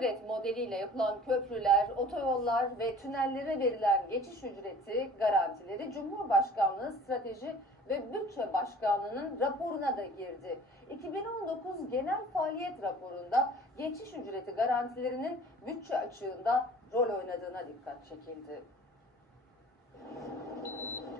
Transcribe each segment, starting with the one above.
Devlet modeliyle yapılan köprüler, otoyollar ve tünellere verilen geçiş ücreti garantileri Cumhurbaşkanlığı Strateji ve Bütçe Başkanlığı'nın raporuna da girdi. 2019 genel faaliyet raporunda geçiş ücreti garantilerinin bütçe açığında rol oynadığına dikkat çekildi.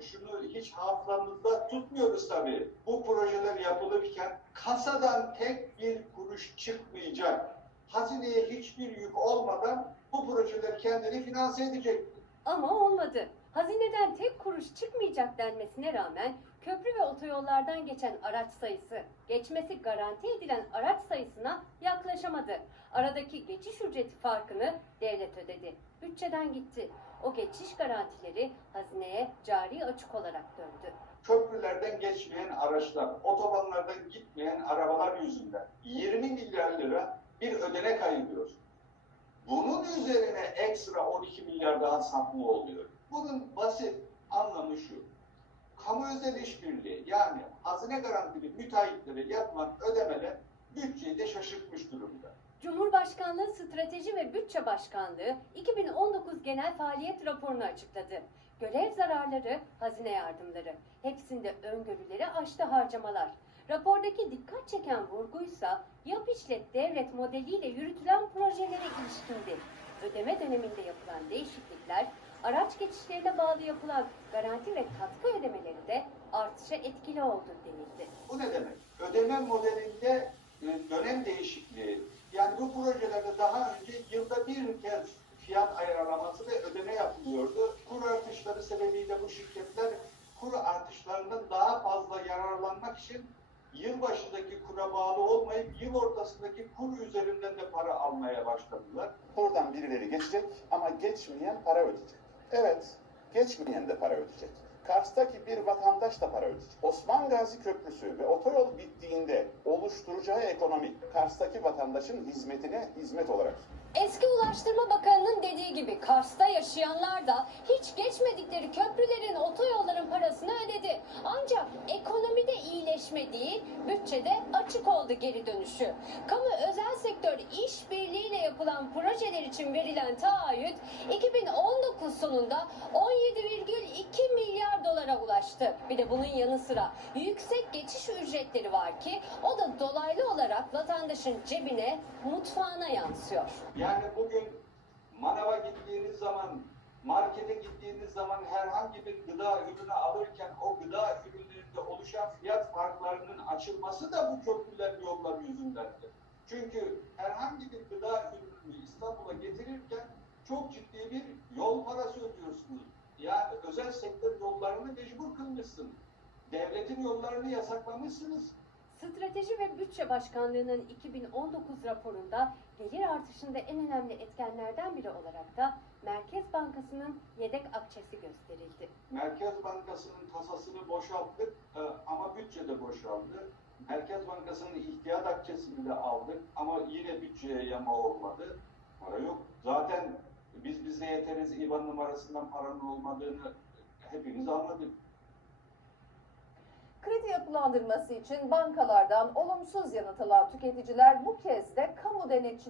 şunu hiç hafızamızda tutmuyoruz tabii. Bu projeler yapılırken kasadan tek bir kuruş çıkmayacak. Hazineye hiçbir yük olmadan bu projeler kendini finanse edecek. Ama olmadı. Hazineden tek kuruş çıkmayacak denmesine rağmen köprü ve otoyollardan geçen araç sayısı, geçmesi garanti edilen araç sayısına yaklaşamadı. Aradaki geçiş ücreti farkını devlet ödedi. Bütçeden gitti. O geçiş garantileri hazineye cari açık olarak döndü. Köprülerden geçmeyen araçlar, otobanlardan gitmeyen arabalar yüzünden 20 milyar lira bir ödenek ayırıyor. Bunun üzerine ekstra 12 milyar daha sapma oluyor. Bunun basit anlamı şu. Kamu özel işbirliği yani hazine garantili müteahhitlere yapılan ödemeler bütçeyi de şaşırtmış durumda. Cumhurbaşkanlığı Strateji ve Bütçe Başkanlığı 2019 genel faaliyet raporunu açıkladı. Görev zararları, hazine yardımları. Hepsinde öngörüleri aştı harcamalar. Rapordaki dikkat çeken vurguysa yap işlet devlet modeliyle yürütülen projelere ilişkindi. Ödeme döneminde yapılan değişiklikler, araç geçişlerine bağlı yapılan garanti ve katkı ödemeleri de artışa etkili oldu denildi. Bu ne demek? Ödeme modelinde e, dönem değişikliği. Yani bu projelerde daha önce yılda bir kez fiyat ayarlaması ve ödeme yapılıyordu. Kur artışları sebebiyle bu şirketler kur artışlarından daha fazla yararlanmak için yılbaşındaki kura bağlı olmayıp yıl ortasındaki kur üzerinden de para almaya başladılar. Buradan birileri geçecek ama geçmeyen para ödeyecek. Evet, geçmeyen de para ödeyecek. Kars'taki bir vatandaş da para ödeyecek. Osman Gazi Köprüsü ve otoyol bittiğinde oluşturacağı ekonomi Kars'taki vatandaşın hizmetine hizmet olarak Eski Ulaştırma Bakanı'nın dediği gibi Kars'ta yaşayanlar da hiç geçmedikleri köprülerin, otoyolların parasını ödedi. Ancak ekonomide değil, bütçede açık oldu geri dönüşü. Kamu özel sektör işbirliğiyle yapılan projeler için verilen taahhüt 2019 sonunda 17,2 milyar dolara ulaştı. Bir de bunun yanı sıra yüksek geçiş ücretleri var ki o da dolaylı olarak vatandaşın cebine, mutfağına yansıyor. Yani bugün manava gittiğiniz zaman, markete gittiğiniz zaman herhangi bir gıda ürünü alırken o gıda ürünlerinde oluşan fiyat farklarının açılması da bu köprüler yollar yüzündendir. Çünkü herhangi bir gıda ürününü İstanbul'a getirirken çok ciddi bir yol parası ödüyorsunuz. Yani özel sektör yollarını mecbur kılmışsınız. Devletin yollarını yasaklamışsınız. Strateji ve Bütçe Başkanlığı'nın 2019 raporunda gelir artışında en önemli etkenlerden biri olarak da Merkez Bankası'nın yedek akçesi gösterildi. Merkez Bankası'nın kasasını boşalttık e, ama bütçe de boşaldı. Merkez Bankası'nın ihtiyat akçesini de aldık ama yine bütçeye yama olmadı. Para yok. Zaten biz bize yeteriz IBAN numarasından paranın olmadığını hepimiz anladık. Yapılandırması için bankalardan olumsuz yanıt alan tüketiciler bu kez de kamu denetçileri